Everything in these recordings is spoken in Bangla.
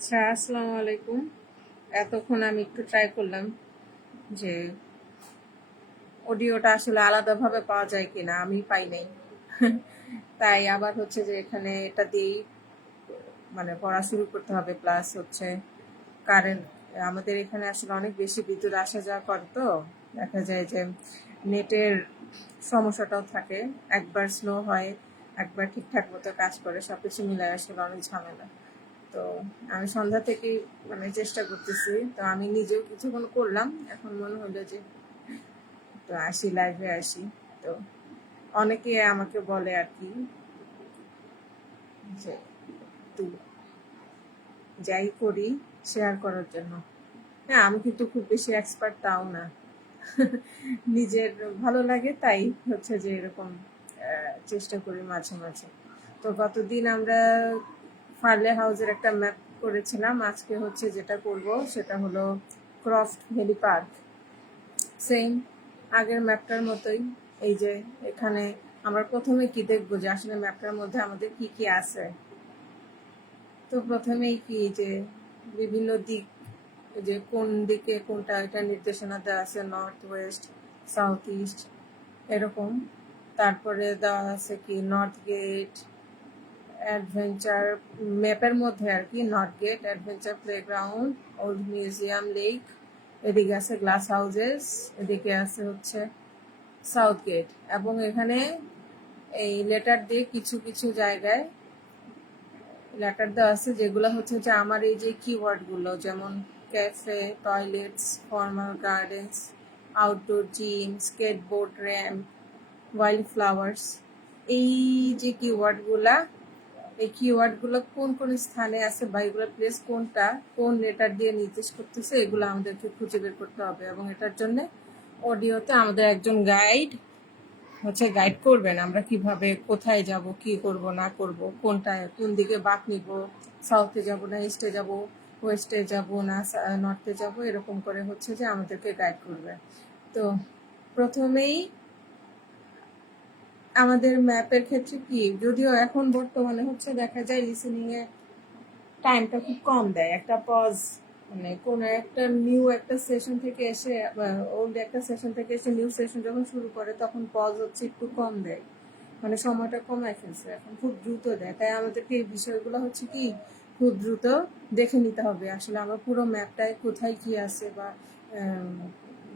আচ্ছা, আসসালামু আলাইকুম। এতক্ষণ আমি একটু ট্রাই করলাম যে অডিওটা আসলে আলাদাভাবে পাওয়া যায় কিনা, আমি পাই নাই। তাই আবার হচ্ছে যে এখানে এটা দিয়েই মানে পড়া শুরু করতে হবে। প্লাস হচ্ছে কারেন্ট, আমাদের এখানে আসলে অনেক বেশি বিদ্যুৎ আসা যাওয়া করে, তো দেখা যায় যে নেটের সমস্যাটাও থাকে। একবার স্লো হয়, একবার ঠিকঠাক মতো কাজ করে, সবকিছু মিলায় আসলে অনেক ঝামেলা। তো আমি সন্ধ্যা থেকেই মানে চেষ্টা করতেছি, তো আমি নিজেও কিছুক্ষণ করলাম, এখন মনে হলো যে তো আসি, লাইভে আসি। তো অনেকে আমাকে বলে আর কি যে তুই যাই করি শেয়ার করার জন্য। হ্যাঁ, আমি কিন্তু খুব বেশি এক্সপার্ট তাও না। নিজের ভালো লাগে তাই হচ্ছে যে এরকম চেষ্টা করি মাঝে মাঝে। তো গতদিন আমরা ফার্লে হাউসের একটা ম্যাপ করেছিলাম, আজকে হচ্ছে যেটা করব সেটা হলো ক্রফট ভ্যালি পার্ক। সেম আগের ম্যাপটার মতোই। এই যে এখানে আমরা প্রথমে কি দেখবো যে আসলে ম্যাপটার মধ্যে আমাদের কি কি আছে। তো প্রথমেই কি যে বিভিন্ন দিক, যে কোন দিকে কোনটা, এটা নির্দেশনা দেওয়া আছে, নর্থ ওয়েস্ট, সাউথ ইস্ট এরকম। তারপরে দেওয়া আছে কি নর্থ গেট অ্যাডভেঞ্চার, ম্যাপের মধ্যে আর কি, north gate adventure playground, old museum lake, এদিকে আছে গ্লাস হাউজেস, এদিকে আছে হচ্ছে সাউথ গেট। এবং এখানে এই লেটার দিয়ে কিছু কিছু জায়গায় লেটার দেওয়া আছে যেগুলো হচ্ছে যে আমার এই যে কিওয়ার্ড গুলো, যেমন cafe, toilets, formal gardens, outdoor gym, skateboard ramp, wild flowers, এই যে কিওয়ার্ডগুলা, এই কিওয়ার্ডগুলো কোন কোন স্থানে আছে বা এগুলো প্লেস কোনটা, কোন লেটার দিয়ে নির্দেশ করতেছে, এগুলো আমাদেরকে খুঁজে বের করতে হবে। এবং এটার জন্য অডিওতে আমাদের একজন গাইড গাইড করবেন, আমরা কিভাবে কোথায় যাব, কি করব না করব, কোনটায় কোন দিকে বাঁক নিব, সাউথে যাব না ইস্টে যাব, ওয়েস্টে যাব না নর্থে যাব, এরকম করে হচ্ছে যে আমাদেরকে গাইড করবে। তো প্রথমেই আমাদের ম্যাপের ক্ষেত্রে কি, যদিও এখন বর্তমানে হচ্ছে দেখা যায় লিসেনিং এ টাইমটা খুব কম দেয়, একটা পজ, মানে কোনো একটা নিউ একটা সেশন থেকে এসে, ওল্ড একটা সেশন থেকে এসে নিউ সেশন যখন শুরু করে তখন পজ হচ্ছে একটু কম দেয়, মানে সময়টা কমায় ফেলছে, এখন খুব দ্রুত দেয়। তাই আমাদেরকে এই বিষয়গুলো হচ্ছে কি খুব দ্রুত দেখে নিতে হবে আসলে আমার পুরো ম্যাপটায় কোথায় কি আছে, বা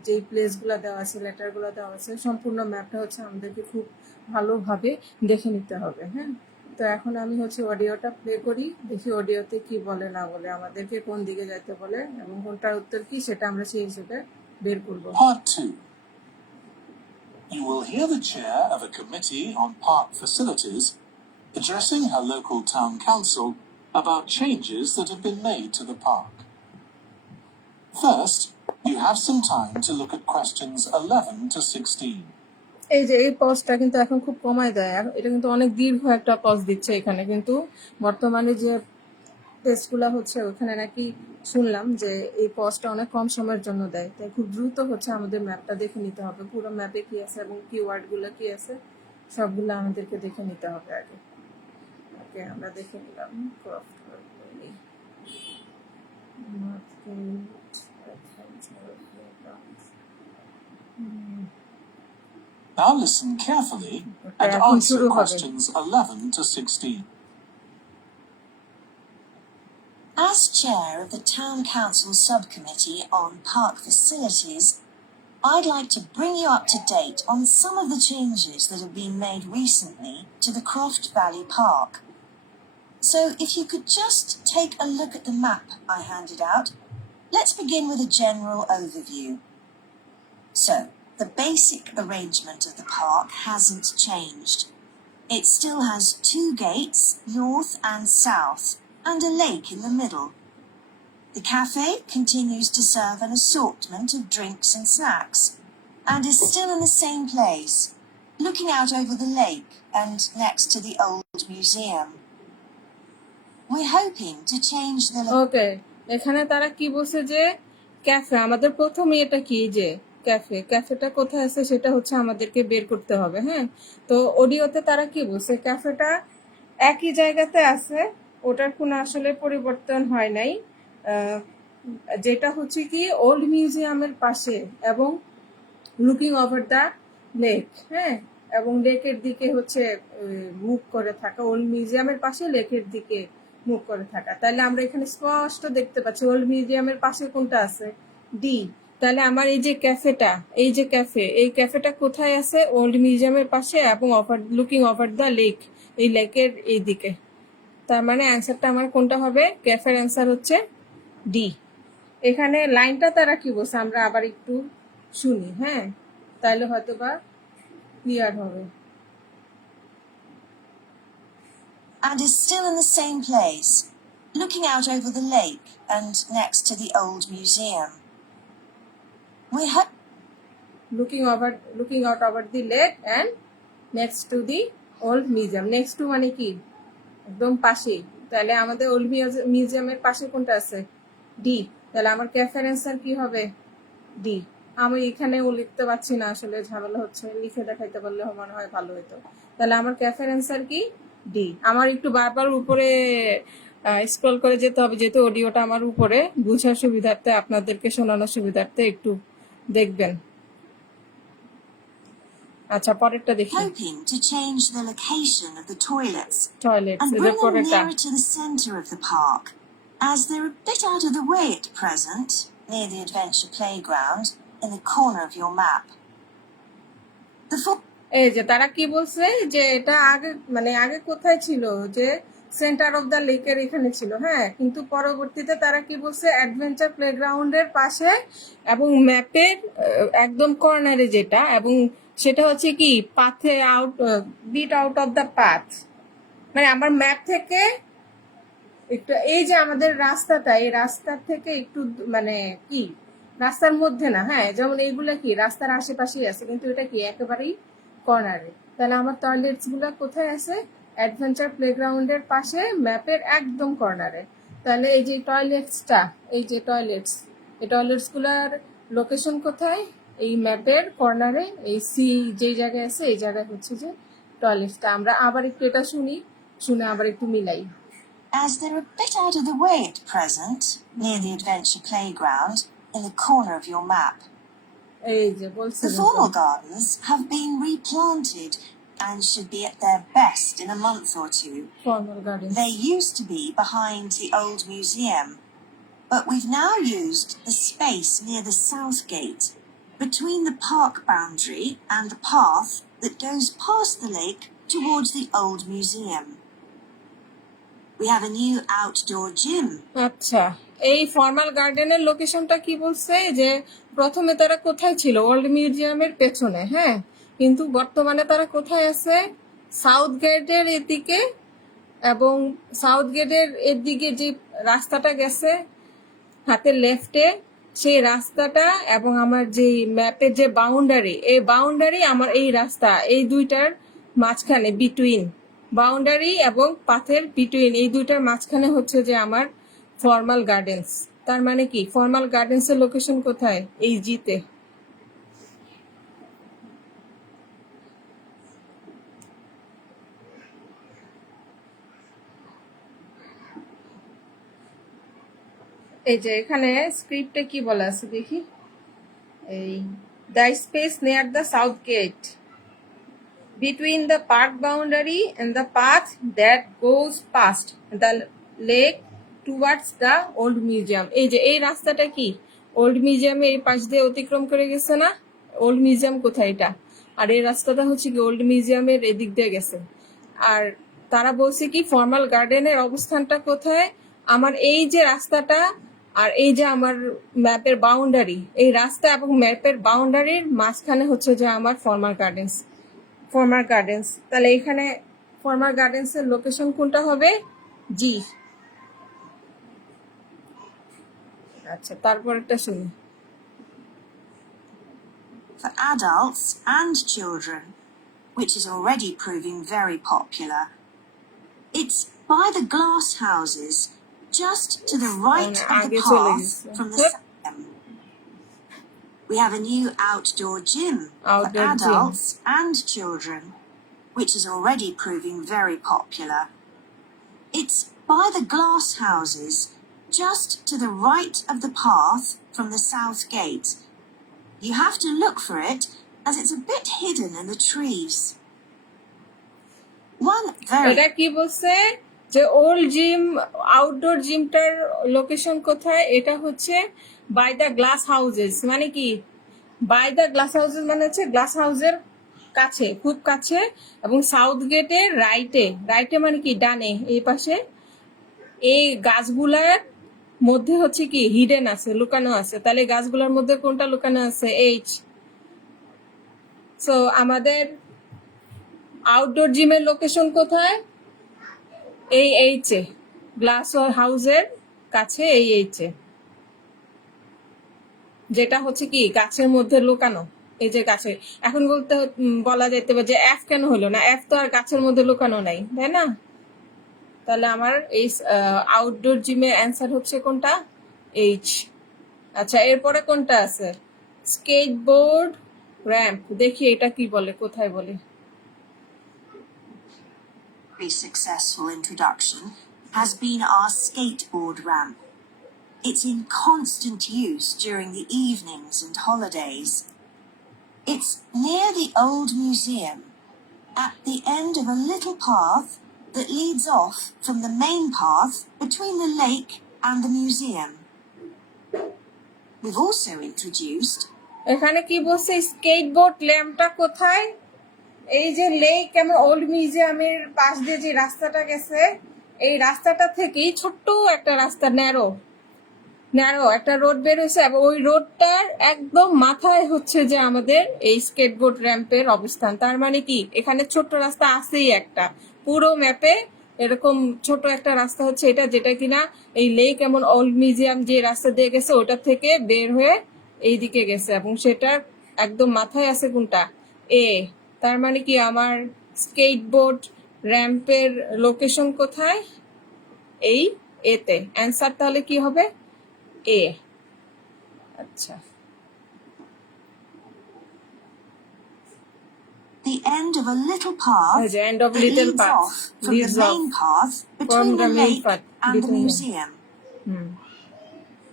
যেই প্লেসগুলো দেওয়া আছে, লেটারগুলো দেওয়া আছে, সম্পূর্ণ ম্যাপটা হচ্ছে আমাদেরকে খুব ভালোভাবে দেখে নিতে হবে। হ্যাঁ, তো এখন আমি হচ্ছে অডিওটা প্লে করি, দেখি অডিওতে কি বলে না বলে, আমাদেরকে কোন দিকে যেতে বলে এবং কোনটার উত্তর কি সেটা আমরা সেই হিসেবে বের করব। Part 2. You will hear the chair of a committee on park facilities addressing her local town council about changes that have been made to the park. First, you have some time to look at questions 11 to 16. এই যে এই পজটা কিন্তু এখন খুব কমায় দেয়, এটা কিন্তু অনেক দীর্ঘ একটা পজ দিচ্ছে এখানে, কিন্তু বর্তমানে যে টেস্টগুলো হচ্ছে ওখানে নাকি শুনলাম যে এই পজটা অনেক কম সময়ের জন্য দেয়। তাই খুব দ্রুত হচ্ছে আমাদের ম্যাপটা দেখে নিতে হবে, পুরো ম্যাপে কি আছে এবং কিওয়ার্ডগুলো কি আছে সবগুলো আমাদেরকে দেখে নিতে হবে আগে। ওকে, আমরা দেখে নিলাম Croft Valley, north gate, adventure playground. Now listen carefully and এখন answer শুরু হবে। questions 11 to 16. As chair of the Town Council Subcommittee on Park Facilities, I'd like to bring you up to date on some of the changes that have been made recently to the Croft Valley Park. So if you could just take a look at the map I handed out, let's begin with a general overview. So, the basic arrangement of the park hasn't changed. It still has 2 gates, north and south, and a lake in the middle. The cafe continues to serve an assortment of drinks and snacks, and is still in the same place, looking out over the lake and next to the old museum. We're hoping to change the ওকে, এখানে তারা কি বলছে যে ক্যাফে, আমাদের প্রথমে এটা কি যে ক্যাফেটা কোথায় আছে সেটা হচ্ছে আমাদেরকে বের করতে হবে। হ্যাঁ, তো অডিওতে তারা কি বলছে, ক্যাফেটা একই জায়গাতে আছে, ওটার কোনো আসলে পরিবর্তন হয় নাই। আহ, যেটা হচ্ছে কি ওল্ড মিউজিয়ামের পাশে এবং লুকিং ওভার দ্য লেক, হ্যাঁ, এবং লেকের দিকে হচ্ছে মুখ করে থাকা, ওল্ড মিউজিয়ামের পাশে লেকের দিকে মুখ করে থাকা। তাহলে আমরা এখানে স্পষ্ট দেখতে পাচ্ছি ওল্ড মিউজিয়ামের পাশে কোনটা আছে, ডি। তাহলে আমার এই যে ক্যাফেটা, এই যে ক্যাফে, এই ক্যাফেটা কোথায় আছে, ওল্ড মিউজিয়ামের পাশে এবং লুকিং ওভার দ্য লেক, এই লেকের এই দিকে। তার মানে অ্যান্সারটা আমার কোনটা হবে, ক্যাফের অ্যান্সার হচ্ছে ডি। এখানে লাইনটা তারা কি বলছে আমরা আবার একটু শুনি, হ্যাঁ, তাহলে হয়তো বা ক্লিয়ার হবে। And is still in the same place, looking out over the lake and next to the old museum. We have looking out over the lake and next to the old museum. next to মানে কি, একদম পাশে। তাহলে আমাদের ওল্ড মিউজিয়ামের পাশে কোনটা আছে, ডি। তাহলে আমার ক্যাফের অ্যান্সার কি হবে, ডি। আমি এখানেও লিখতে পারছি না, আসলে ঝামেলা হচ্ছে, লিখে দেখাইতে পারলে মনে হয় ভালো হতো। তাহলে আমার ক্যাফের অ্যান্সার কি, ডি। আমার একটু বারবার উপরে স্ক্রল করে যেতে হবে, যেহেতু অডিওটা আমার উপরে, বুঝার সুবিধার্থে, আপনাদেরকে শোনানোর সুবিধার্থে একটু দেখবেন। আচ্ছা, পরেরটা দেখি। hoping to change the location of the toilets toilet, and এদের bring them পরেরটা। nearer to the centre of the park, as they're a bit out of the way at present, near the adventure playground, in the corner of your map. The এই যে তারা কি বলছে যে এটা আগে, মানে আগে কোথায় ছিল, যে সেন্টার অফ দ্য লেকের এখানে ছিল, হ্যাঁ, কিন্তু পরবর্তীতে তারা কি বলছে, অ্যাডভেঞ্চার প্লেগ্রাউন্ডের পাশে এবং ম্যাপের একদম কর্নারে যেটা, এবং সেটা হচ্ছে কি পাথে out, beat out of the path, মানে আমার ম্যাপ থেকে একটু, এই যে আমাদের রাস্তাটা, এই রাস্তার থেকে একটু মানে কি রাস্তার মধ্যে না, হ্যাঁ, যেমন এইগুলা কি রাস্তার আশেপাশেই আছে, কিন্তু এটা কি একেবারেই কর্নারে। তাহলে আমার টয়লেটস গুলা কোথায় আছে, অ্যাডভেঞ্চার প্লেগ্রাউন্ডের পাশে ম্যাপের একদম কর্নারে। তাহলে এই যে টয়লেটসটা, এই যে টয়লেটস, এই টয়লেটস গুলার লোকেশন কোথায়, এই ম্যাপের কর্নারে, এই সি যেই জায়গায় আছে এই জায়গায় হচ্ছে যে টয়লেটসটা। আমরা আবার একটু এটা শুনি, শুনে আবার একটু মিলাই। as they're a bit out of the way at present, near the adventure playground, in the corner of your map. এই যে বলছি, The formal gardens have been replanted and should be at their best in a month or two. Formal garden. They used to be behind the old museum, but we've now used the space near the south gate, between the park boundary and the path that goes past the lake towards the old museum. We have a new outdoor gym. আচ্ছা, এই ফর্মাল গার্ডেনের লোকেশনটা কি বলছে, যে প্রথমে তারা কোথায় ছিল, ওল্ড মিউজিয়ামের পেছনে, হ্যাঁ, কিন্তু বর্তমানে তারা কোথায় আছে, সাউথ গেটের এদিকে, এবং সাউথ গেটের এদিকে যে রাস্তাটা গেছে হাতের লেফটে, সেই রাস্তাটা এবং আমার যে ম্যাপের যে বাউন্ডারি, এই বাউন্ডারি আমার এই রাস্তা, এই দুইটার মাঝখানে, বিটুইন বাউন্ডারি এবং পাথের বিটুইন, এই দুইটার মাঝখানে হচ্ছে যে আমার ফর্মাল গার্ডেন্স। তার মানে কি ফর্মাল গার্ডেন্স এর লোকেশন কোথায়, এই জিতে। এই যে এখানে স্ক্রিপ্টে কি বলা আছে দেখি, এই the space near the south gate between the park boundary and the path that goes past the lake towards the old museum. এই যে এই রাস্তাটা কি ওল্ড মিউজিয়ামে এই পাশ দিয়ে অতিক্রম করে গেছে না, ওল্ড মিউজিয়াম কোথায় এটা, আর এই রাস্তাটা হচ্ছে কি ওল্ড মিউজিয়ামের এদিক দিয়ে গেছে। আর তারা বলছে কি ফর্মাল গার্ডেনের অবস্থানটা কোথায়, আমার এই যে রাস্তাটা আর এই যে আমার ম্যাপের বাউন্ডারি, এই রাস্তা এবং ম্যাপের বাউন্ডারির মাঝখানে হচ্ছে যে আমার ফর্মাল গার্ডেন্স, ফর্মাল গার্ডেন্স। তাহলে এখানে ফর্মাল গার্ডেন্স এর লোকেশন কোনটা হবে, জি। আচ্ছা, তারপর একটা শুনি। For adults and children, which is already proving very popular. It's by the glass houses, just to the right of the path from the stadium. We have a new outdoor gym for adults and children, which is already proving very popular. It's by the glass houses, just to the right of the path from the south gate. You have to look for it, as it's a bit hidden in the trees. One very এটা কি বলছে যে ওল্ড জিম আউটডোর জিমটার লোকেশন কোথায়? এটা হচ্ছে বাই দ্য গ্লাস হাউসেস। মানে কি বাই দ্য গ্লাস হাউসেস মানে হচ্ছে গ্লাস হাউসের কাছে, খুব কাছে, এবং সাউথ গেটের রাইটে। রাইটে মানে কি ডানে, এই পাশে। এই গাছগুলার মধ্যে হচ্ছে কি হিডেন আছে, লুকানো আছে। তাহলে গাছগুলোর মধ্যে কোনটা লুকানো আছে? এইচ। সো আমাদের আউটডোর জিমের লোকেশন কোথায়? এই এইচে, গ্লাস হাউসের কাছে, এই এইচে, যেটা হচ্ছে কি গাছের মধ্যে লুকানো। এই যে গাছে, এখন বলা যেতে পারে যে এফ কেন হলো না? এফ তো আর গাছের মধ্যে লুকানো নাই, তাই না? তাহলে আমার এই আউটডোর জিমের অ্যান্সার হচ্ছে কোনটা? এইচ। আচ্ছা, এরপরে কোনটা আছে? Skateboard ramp. দেখি এটা কি বলে, কোথায় বলে। very successful introduction has been our skateboard ramp. It's in constant use during the evenings and holidays. It's near the old museum, at the end of a little path that leads off from the main path between the lake and the museum. We've also introduced এখানে কি বলছে? স্কেটবোর্ড ল্যাম্পটা কোথায়? এই যে লেক এবং ওল্ড মিউজিয়ামের পাশ দিয়ে যে রাস্তাটা গেছে, এই রাস্তাটা থেকেই ছোট্ট একটা রাস্তা, ন্যারো একটা রোড বের হয়েছে, এবং ওই রোডটার একদম মাথায় হচ্ছে যে আমাদের এই স্কেটবোর্ড র্যাম্পের অবস্থান। তার মানে কি এখানে ছোট্ট রাস্তা আছেই একটা, পুরো ম্যাপে এরকম ছোট একটা রাস্তা হচ্ছে এটা, যেটা কিনা এই লেক এবং ওল্ড মিউজিয়াম যে রাস্তা দিয়ে গেছে ওটা থেকে বের হয়ে এইদিকে গেছে, এবং সেটার একদম মাথায় আছে কোনটা? এ। তার মানে কি আমার স্কেটবোর্ড র্যাম্পের লোকেশন কোথায়? এই এতে। অ্যান্সার তাহলে কি হবে? এ। আচ্ছা, the end of a little path the end of that little leads path, off from leads the main off path from between the the main lake path, and the between the- museum. Hmm.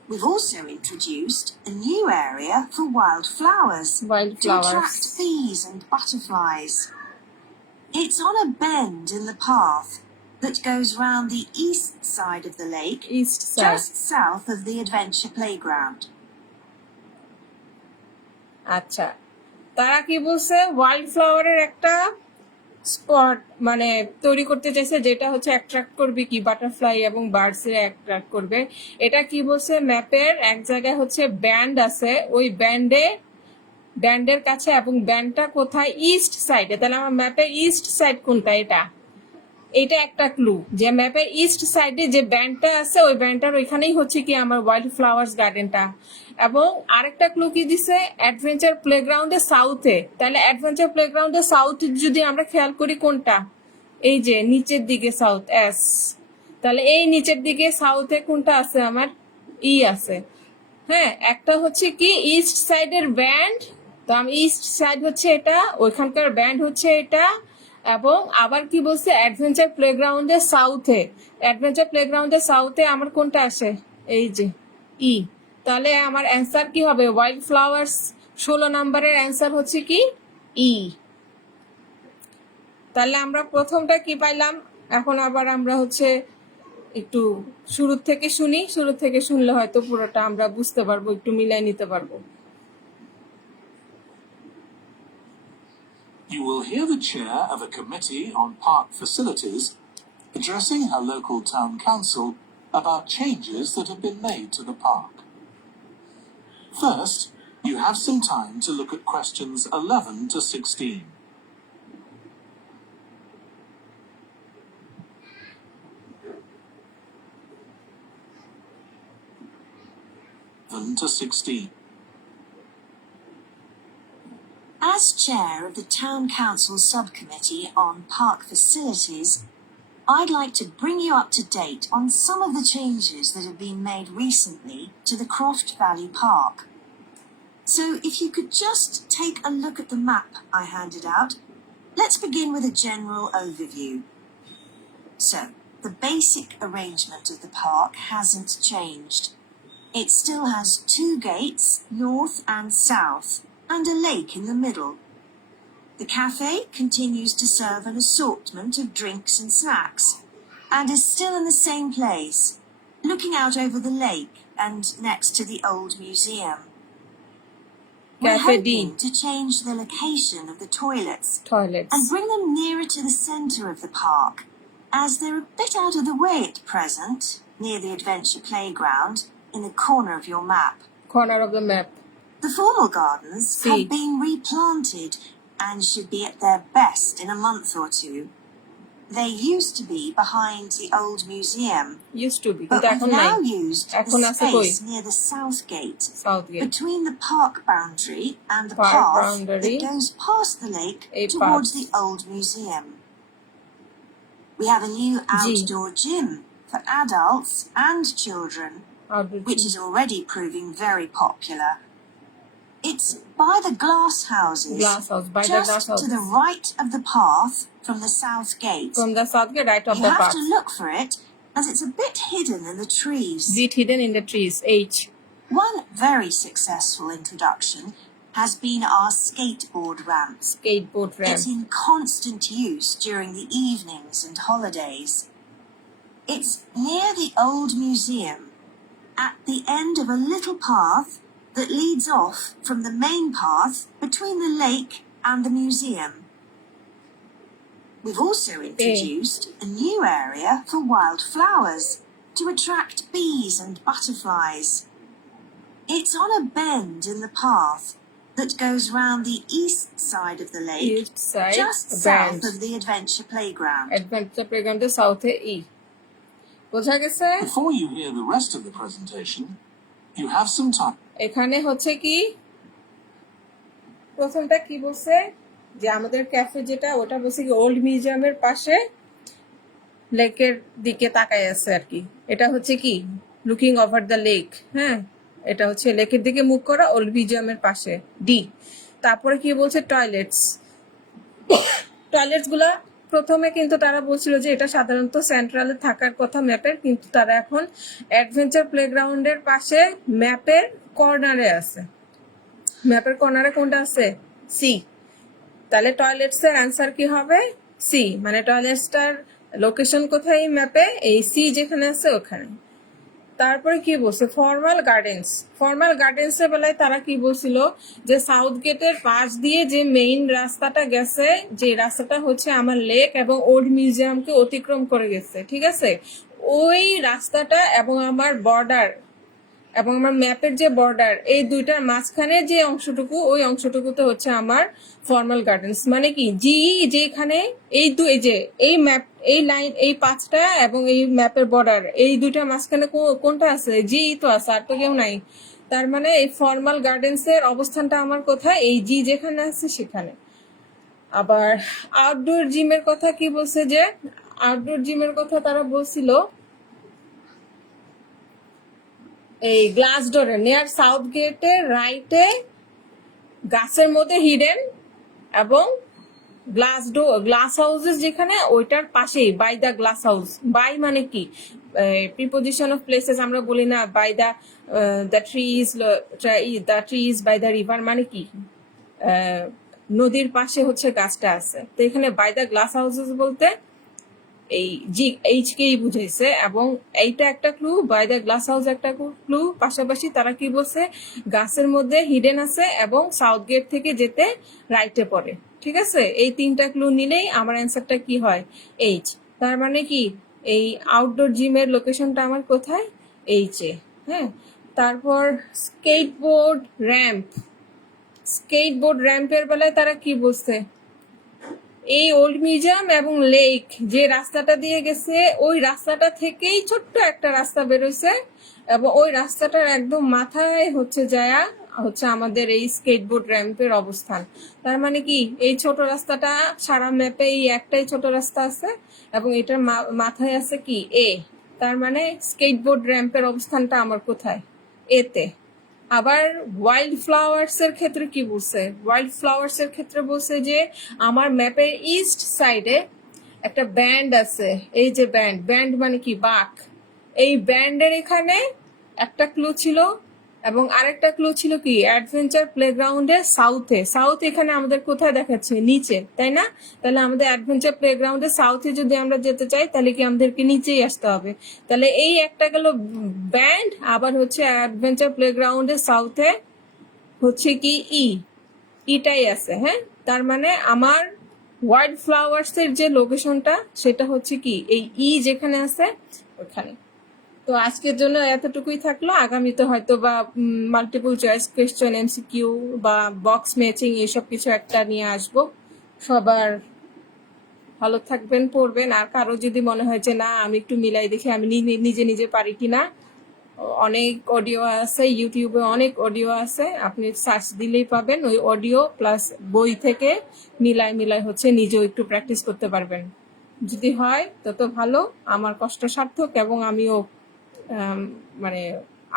We've also introduced a new area for wildflowers to Wildflowers. attract bees and butterflies. It's on a bend in the path that goes round the east side of the lake, east side. just south of the adventure playground. আচ্ছা, তারা কি বলছে? ওয়াইল্ড ফ্লাওয়ারের একটা স্পট মানে তৈরি করতে চাইছে, যেটা হচ্ছে অ্যাট্রাক্ট করবে কি বাটারফ্লাই এবং বার্ডস এর অ্যাট্রাক্ট করবে। এটা কি বলছে? ম্যাপের এক জায়গায় হচ্ছে ব্যান্ড আছে, ওই ব্যান্ডের কাছে, এবং ব্যান্ডটা কোথায়? ইস্ট সাইডে। তাহলে আমার ম্যাপের ইস্ট সাইড কোনটা? এটা একটা ক্লু যে ম্যাপের ইস্ট সাইডে যে ব্যান্ডটা আছে ওই ব্যান্ডটার ওইখানেই হচ্ছে কি আমার ওয়াইল্ড ফ্লাওয়ার্স গার্ডেনটা। এবং আরেকটা ক্লু কি দিছে? অ্যাডভেঞ্চার প্লেগ্রাউন্ডের সাউথে। তাহলে অ্যাডভেঞ্চার প্লেগ্রাউন্ডের সাউথে যদি আমরা খেয়াল করি কোনটা? এই যে নিচের দিকে সাউথ, এস। তাহলে এই নিচের দিকে সাউথে কোনটা আছে আমার? ই আছে। হ্যাঁ, একটা হচ্ছে কি ইস্ট সাইডের ব্যান্ড, তো আমি ইস্ট সাইড হচ্ছে এটা, ওইখানকার ব্যান্ড হচ্ছে এটা, এবং আবার কি বলছে? অ্যাডভেঞ্চার প্লেগ্রাউন্ডের সাউথে। অ্যাডভেঞ্চার প্লেগ্রাউন্ডের সাউথে আমার কোনটা আসে? এই যে ই। তাহলে আমার অ্যান্সার কি হবে? ওয়াইল্ড ফ্লাওয়ার্স 16 নম্বরের অ্যান্সার হচ্ছে কি ই। তাহলে আমরা প্রথমটা কি পাইলাম? এখন আবার আমরা হচ্ছে একটু শুরু থেকে শুনলে হয়তো পুরোটা আমরা বুঝতে পারবো, একটু মিলাই নিতে পারবো। You will hear the chair of a committee on park facilities addressing her local town council about changes that have been made to the park. First, you have some time to look at questions 11 to 16. To 16. As chair of the Town Council Subcommittee on Park Facilities, I'd like to bring you up to date on some of the changes that have been made recently to the Croft Valley Park. So if you could just take a look at the map I handed out, let's begin with a general overview. So, the basic arrangement of the park hasn't changed. It still has 2 gates, north and south, and a lake in the middle. The cafe continues to serve an assortment of drinks and snacks, and is still in the same place, looking out over the lake and next to the old museum. We're Cafe D. hoping to change the location of the toilets and Toilets. bring them nearer to the centre of the park, as they're a bit out of the way at present, near the adventure playground, in the corner of your map. Corner of the map. The formal gardens See. have been replanted and should be at their best in a month or two. They used to be behind the old museum, Used to be. but কিন্তু we've এখন now নাই। used এখন the আছে কই? space near the south gate, South gate. between the park boundary and the Park path boundary. that goes past the lake A towards path. the old museum. We have a new outdoor gym for adults and children, Outdoor which gym. is already proving very popular. It's by the glass houses, Glass house. By the just glass house. to the right of the path from the south gate. From the south gate, right of You the have path. to look for it, as it's a bit hidden in the trees. Bit hidden in the trees. H. One very successful introduction has been our skateboard ramps. Skateboard ramp. It's in constant use during the evenings and holidays. It's near the old museum, at the end of a little path that leads off from the main path between the lake and the museum. We've also introduced a new area for wildflowers to attract bees and butterflies. It's on a bend in the path that goes round the east side of the lake, East side. just band. south of the adventure playground. Adventure playground south E. বোঝা গেছে? Before you hear the rest of the presentation, you have some time. এখানে হচ্ছে কি প্রথমটা কি বলছে যে আমাদের ক্যাফে যেটা ওটা বলছে কি ওল্ড মিউজিয়ামের পাশে লেকের দিকে তাকায় আছে আর কি। এটা হচ্ছে কি লুকিং ওভার দ্য লেক। হ্যাঁ, এটা হচ্ছে লেকের দিকে মুখ করা ওল্ড মিউজিয়ামের পাশে ডি। তারপরে কি বলছে টয়লেটস। টয়লেটস গুলা প্রথমে কিন্তু তারা বলছিল যে এটা সাধারণত সেন্ট্রালে থাকার কথা ম্যাপের, কিন্তু তারা এখন অ্যাডভেঞ্চার প্লেগ্রাউন্ডের পাশে ম্যাপের কর্নারে আছে। ম্যাপের কর্নারে কোনটা আছে? সি। তাহলে টয়লেটস এর অ্যান্সার কি হবে? সি। মানে টয়লেটসটার লোকেশন কোথায় ম্যাপে? এই সি যেখানে আছে ওখানে। তারপরে কি বলছে ফর্মাল গার্ডেন্স। ফর্মাল গার্ডেন্স এর বেলায় তারা কি বলছিল যে সাউথ গেটের পাশ দিয়ে যে মেইন রাস্তাটা গেছে, যে রাস্তাটা হচ্ছে আমার লেক এবং ওল্ড মিউজিয়ামকে অতিক্রম করে গেছে, ঠিক আছে? ওই রাস্তাটা এবং আমার বর্ডার এবং আমার ম্যাপের যে বর্ডার, এই দুইটার মাঝখানে যে অংশটুকু, ওই অংশটুকুতে হচ্ছে আমার ফর্মাল গার্ডেন্স। মানে কি জি যেখানে এই যে এই ম্যাপ, এই লাইন, এই পাঁচটা এবং এই ম্যাপের বর্ডার, এই দুইটার মাঝখানে কোনটা আছে? জি তো আছে, আর তো কেউ নাই। তার মানে এই ফর্মাল গার্ডেন্স এর অবস্থানটা আমার কোথায়? এই জি যেখানে আছে সেখানে। আবার আউটডোর জিমের কথা কি বলছে যে আউটডোর জিমের কথা তারা বলছিল এই গ্লাস ডোরে নিয়ার সাউথ গেটের রাইটে গাছের মধ্যে হিডেন এবং গ্লাস হাউসেস যেখানে ওইটার পাশেই by the glass house. By মানে কি প্রিপোজিশন অফ প্লেসেস আমরা বলি না, by the trees by the river মানে কি নদীর পাশে হচ্ছে গাছটা আছে। তো এখানে বাই দ্য গ্লাস হাউসেস বলতে এই জি এইচ কেই বুঝাইছে এবং এইটা একটা clue, by the glass house একটা ক্লু। পাশাপাশি তারা কি বলছে গাছের মধ্যে হিডেন আছে এবং সাউথ গেট থেকে যেতে রাইটে পড়ে, ঠিক আছে? এই তিনটা ক্লু নিলেই আমার অ্যান্সারটা কি হয়? এইচ। তার মানে কি এই আউটডোর জিমের লোকেশনটা আমার কোথায়? এইচে। হ্যাঁ, তারপর স্কেটবোর্ড র্যাম্প। স্কেটবোর্ড র্যাম্পের বেলায় তারা কি বলছে এই ওল্ড মিউজিয়াম এবং লেক যে রাস্তাটা দিয়ে গেছে ওই রাস্তাটা থেকেই ছোট্ট একটা রাস্তা বেরোইছে এবং ওই রাস্তাটার একদম মাথায় হচ্ছে যায়া হচ্ছে আমাদের এই স্কেটবোর্ড র্যাম্পের অবস্থান। তার মানে কি এই ছোট রাস্তাটা সারা ম্যাপে এই একটাই ছোট রাস্তা আছে এবং এটার মাথায় আছে কি এ। তার মানে স্কেটবোর্ড র্যাম্পের অবস্থানটা আমার কোথায়? এতে। আবার ওয়াইল্ড ফ্লাওয়ার্স এর ক্ষেত্রে কি বলছে? ওয়াইল্ড ফ্লাওয়ার্স এর ক্ষেত্রে বলছে যে আমার ম্যাপের ইস্ট সাইডে একটা ব্যান্ড আছে, এই যে ব্যান্ড, ব্যান্ড মানে কি বাঁক, এই ব্যান্ডের এখানে একটা ক্লু ছিল এবং আরেকটা ক্লু ছিল কি অ্যাডভেঞ্চার প্লেগ্রাউন্ডের সাউথে। সাউথ এখানে আমাদের কোথায় দেখাচ্ছে, নিচে, তাই না? তাহলে আমাদের অ্যাডভেঞ্চার প্লেগ্রাউন্ডের সাউথে যদি আমরা যেতে চাই তাহলে কি আমাদেরকে নিচেই আসতে হবে। তাহলে এই একটা গেল ব্যান্ড, আবার হচ্ছে অ্যাডভেঞ্চার প্লেগ্রাউন্ডের সাউথে হচ্ছে কি ইটাই আছে। হ্যাঁ, তার মানে আমার ওয়াইল্ড ফ্লাওয়ার্স এর যে লোকেশনটা সেটা হচ্ছে কি এই যেখানে আছে ওখানে। তো আজকের জন্য এতটুকুই থাকলো। আগামীতে হয়তো বা মাল্টিপল চয়েস কোয়েশ্চেন, এমসিকিউ বা বক্স ম্যাচিং এসব কিছু একটা নিয়ে আসবো। সবার ভালো থাকবেন, পড়বেন। আর কারো যদি মনে হয় যে না আমি একটু মিলাই দেখি আমি নিজে নিজে পারি কিনা, অনেক অডিও আছে ইউটিউবে, অনেক অডিও আছে, আপনি সার্চ দিলেই পাবেন। ওই অডিও প্লাস বই থেকে মিলাই হচ্ছে নিজেও একটু প্র্যাকটিস করতে পারবেন। যদি হয় তত ভালো, আমার কষ্ট সার্থক, এবং আমিও মানে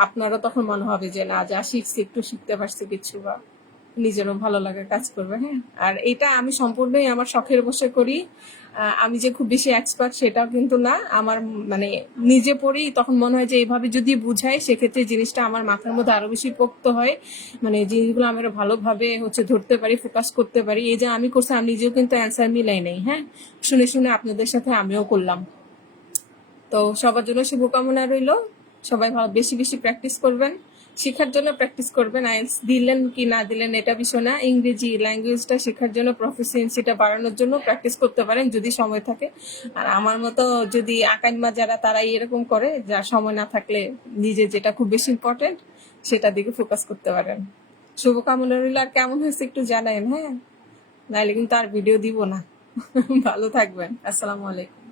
আপনারও তখন মনে হবে যে না যা শিখছি একটু শিখতে পারছি কিছু, বা নিজেরও ভালো লাগে, কাজ করবে। হ্যাঁ, আর এটা আমি সম্পূর্ণই আমার শখের বসে করি। আমি যে খুব বেশি এক্সপার্ট সেটাও কিন্তু না। আমার মানে নিজে পড়ি তখন মনে হয় যে এইভাবে যদি বুঝাই সেক্ষেত্রে জিনিসটা আমার মাথার মধ্যে আরো বেশি পোক্ত হয়, মানে জিনিসগুলো আমি আরো ভালোভাবে হচ্ছে ধরতে পারি, ফোকাস করতে পারি। এই যে আমি করছি, আমি নিজেও কিন্তু অ্যান্সার মিলাই নাই। হ্যাঁ, শুনে শুনে আপনাদের সাথে আমিও করলাম। তো সবার জন্য শুভকামনা রইল। সবাই ভালো বেশি বেশি প্র্যাকটিস করবেন, শেখার জন্য প্র্যাকটিস করবেন। আইএলটিএস দিলেন কি না দিলেন এটা বিষয় না, ইংরেজি ল্যাঙ্গুয়েজটা শেখার জন্য, প্রফিসিয়েন্সিটা বাড়ানোর জন্য প্র্যাকটিস করতে পারেন যদি সময় থাকে। আর আমার মতো যদি আকাইমা যারা তারা এরকম করে, যার সময় না থাকলে নিজে যেটা খুব বেশি ইম্পর্টেন্ট সেটা দিকে ফোকাস করতে পারেন। শুভকামনা রইল। আর কেমন হয়েছে একটু জানাবেন। হ্যাঁ, নাইলে কিন্তু আর ভিডিও দিব না। ভালো থাকবেন। আসসালামু আলাইকুম।